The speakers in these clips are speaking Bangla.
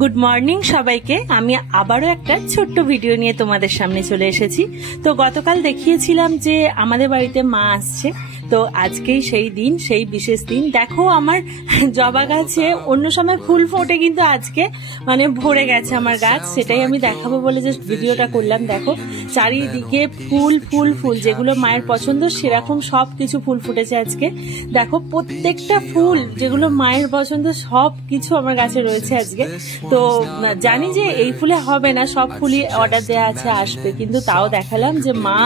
গুড মর্নিং সবাইকে। আমি আবারও একটা ছোট্ট ভিডিও নিয়ে তোমাদের সামনে চলে এসেছি। তো গতকাল দেখিয়েছিলাম যে আমাদের বাড়িতে মা আসছে, তো আজকেই সেই দিন, সেই বিশেষ দিন। দেখো আমার জবা গাছে অন্য সময় ফুল ফোটে, কিন্তু আজকে মানে ভরে গেছে আমার গাছ। সেটাই আমি দেখাবো বলে যে ভিডিওটা করলাম। দেখো চারিদিকে ফুল ফুল ফুল, যেগুলো মায়ের পছন্দ সেরকম সব কিছু ফুল ফুটেছে আজকে। দেখো প্রত্যেকটা ফুল যেগুলো মায়ের পছন্দ সব কিছু আমার গাছে রয়েছে আজকে। তো জানি যে এই ফুলে হবে না, সব ফুলই অর্ডার দেওয়া আছে, আসবে, কিন্তু তাও দেখালাম যে মা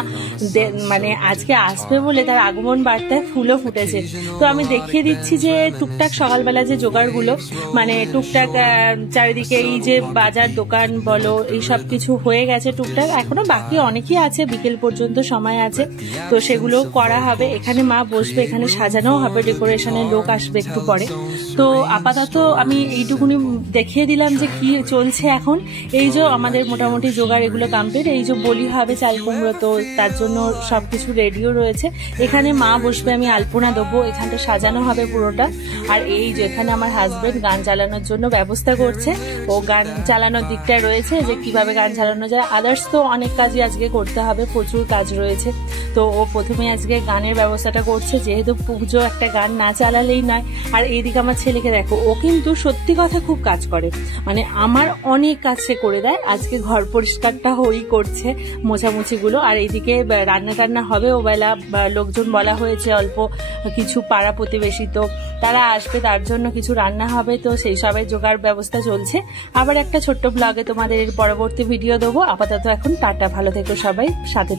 মানে আজকে আসবে বলে তার আগমন বার্তায় ফুলও ফুটেছে। তো আমি দেখিয়ে দিচ্ছি যে টুকটাক সকালবেলা যে জোগাড়গুলো, মানে টুকটাক চারিদিকে এই যে বাজার দোকান বলো এই সব কিছু হয়ে গেছে টুকটাক, এখনো বাকি অনেকই আছে, বিকেল পর্যন্ত সময় আছে, তো সেগুলো করা হবে। এখানে মা বসবে, এখানে সাজানোও হবে, ডেকোরেশনের লোক আসবে একটু পরে। তো আপাতত আমি এইটুকুনি দেখিয়ে দিলাম যে কি চলছে এখন। এই যে আমাদের মোটামুটি জোগাড় এগুলো কমপ্লিট। এই যে বলি হবে চাল কুমড়ো, তো তার জন্য সবকিছু রেডিও রয়েছে। এখানে মা বসবে, আমি আলপনা দেবো, এখানটা সাজানো হবে পুরোটা। আর এই যে এখানে আমার হাজবেন্ড গান চালানোর জন্য ব্যবস্থা করছে, ও গান চালানোর দিকটায় রয়েছে যে কিভাবে গান চালানো যায়। আদার্স তো অনেক কাজই আজকে করতে হবে, প্রচুর কাজ রয়েছে। তো ও প্রথমে আজকে গানের ব্যবস্থাটা করছে, যেহেতু পুজো একটা গান না চালালেই নয়। আর এইদিকে আমার ছেলেকে দেখো, ও কিন্তু সত্যি কথা খুব কাজ করে, মানে আমার অনেক কাজ সে করে দেয়। আজকে ঘর পরিষ্কারটা ওই করছে, মোছামুছিগুলো। আর এইদিকে রান্না টান্না হবে, ও বেলা লোকজন বলা হয়েছে অল্প কিছু, পাড়া প্রতিবেশী, তো তারা আসবে, তার জন্য কিছু রান্না হবে। তো সেই সবের জোগাড় ব্যবস্থা চলছে। আবার একটা ছোট্ট ব্লগে তোমাদের পরবর্তী ভিডিও দেবো। আপাতত এখন টাটা, ভালো থেকো সবাই, সাথে